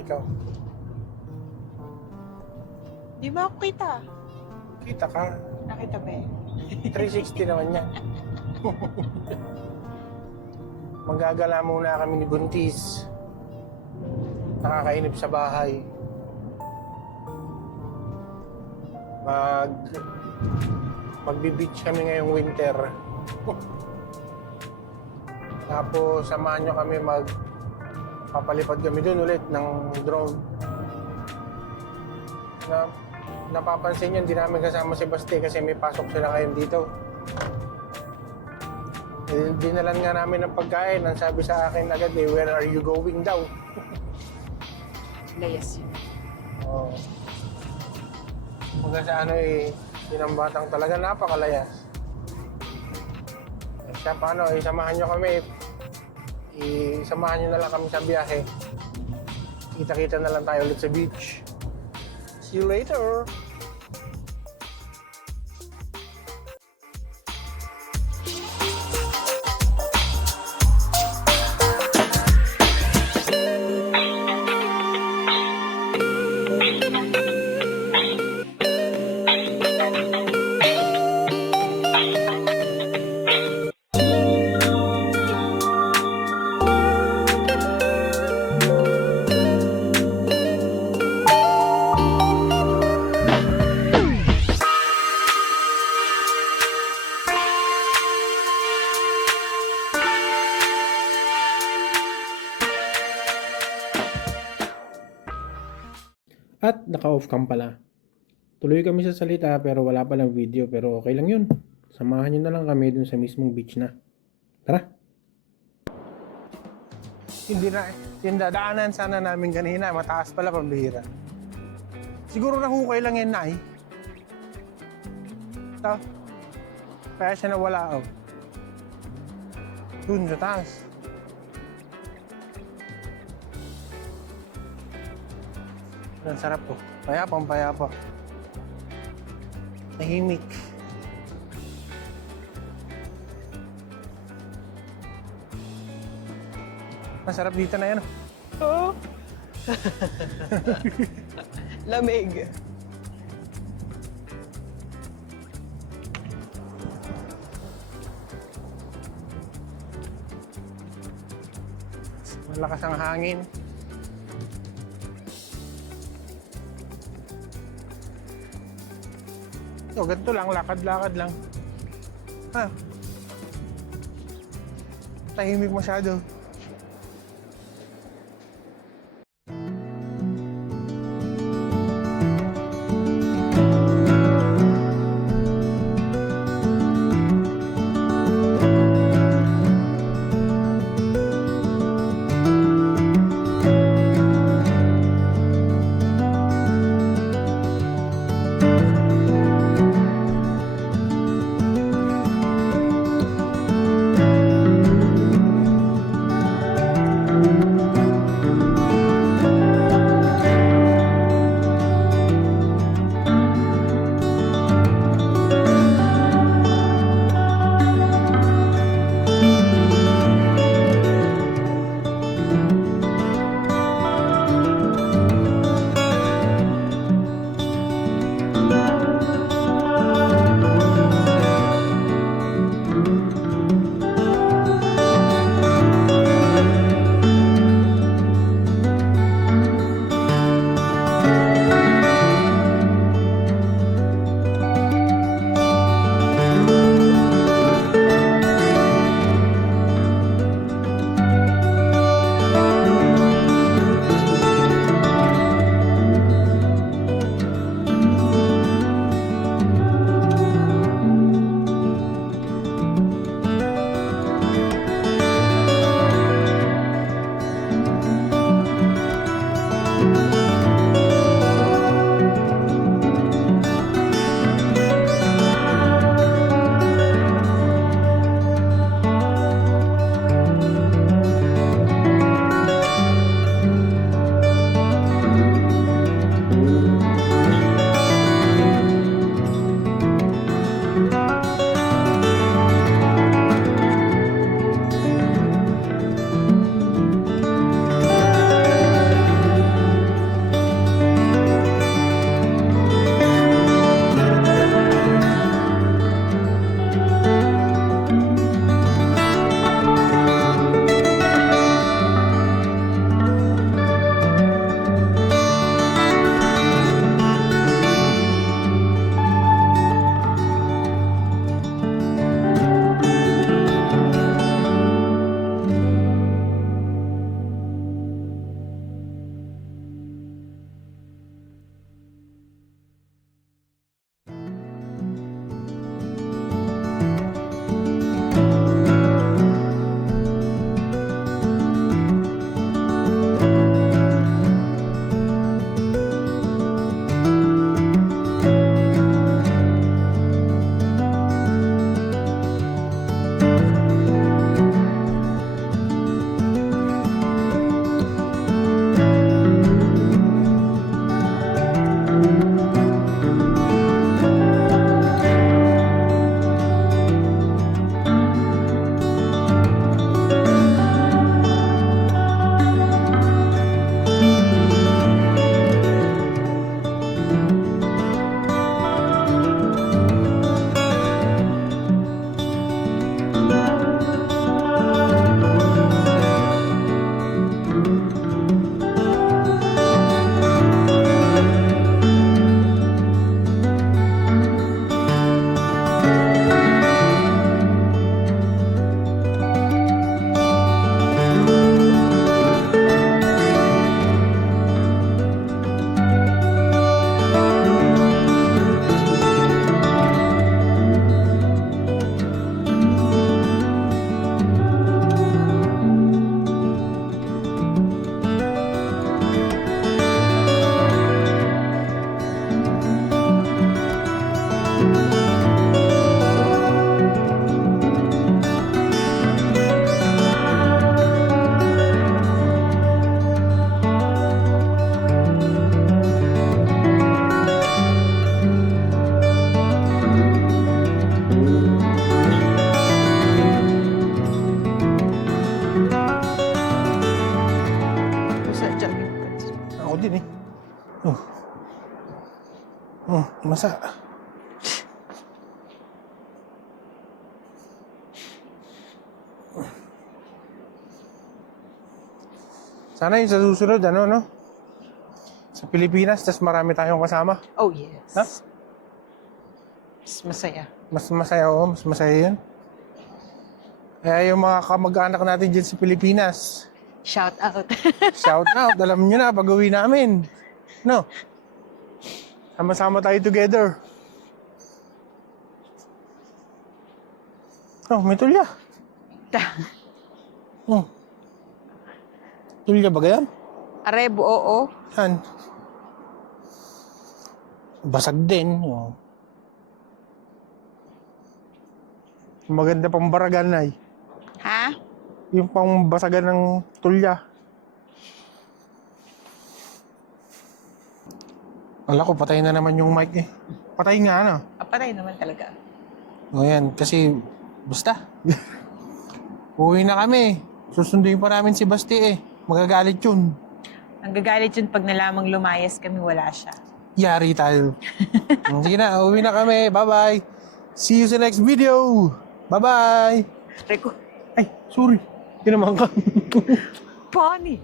ikaw. Di ba ako kita? Kita ka. Nakita ba eh? 360 naman yan. Manggagala muna kami ni Buntis. Nakakainip sa bahay. Magbi-beach kami ngayong winter. Tapos samahan nyo kami papalipad kami dun ulit ng drone. Napapansin nyo, hindi namin kasama si Basti kasi may pasok sila ngayon dito. Dinalan nga namin ng pagkain. Ang sabi sa akin agad where are you going daw? Layas yun. Oo. Kumbaga sa yun ang batang talaga napakalayas. Siya paano, isamahan nyo kami. Isamahan nyo na lang kami sa biyahe. Kita-kita na lang tayo ulit sa beach. See you later! At naka-off cam pala. Tuloy kami sa salita pero wala palang video, pero okay lang yun. Samahan nyo na lang kami dun sa mismong beach na. Tara! Hindi na, yung dadaanan sana namin kanina, mataas pala pambihira. Siguro nahukay lang yan na eh. Ito. Kaya siya nawala dun sa taas. Ang sarap po. Payapa. Tahimik. Masarap dito na yan. Oo. Lamig. Malakas ang hangin. So, ganito lang, lakad-lakad lang. Tahimik masyado. Masa. Sana yung sa susunod, ano, no? Sa Pilipinas, tas marami tayong kasama. Oh, yes. Ha? Mas masaya. Mas masaya, mas masaya yun. Kaya yung mga kamag-anak natin dyan sa Pilipinas, Shout out. shout out, alam nyo na, pag-uwi namin. No? Sama-sama tayo together. Oh, may tulya. Tulya ba ganyan? Arebo, oo. Yan. Basag din. Oh. Maganda pang baragan ay. Ha? Yung pang basagan ng tulya. Wala ko, patay na naman yung mic eh. Patay nga, ano? Patay naman talaga. O yan, kasi basta. Uwi na kami. Susunduin pa namin si Basti eh. Magagalit yun. Ang gagalit yun pag nalamang lumayas kami, wala siya. Yari tayo. Sige na, uwi na kami. Bye-bye. See you sa next video. Bye-bye. Rico, Ay, sorry. Hindi naman ka. funny.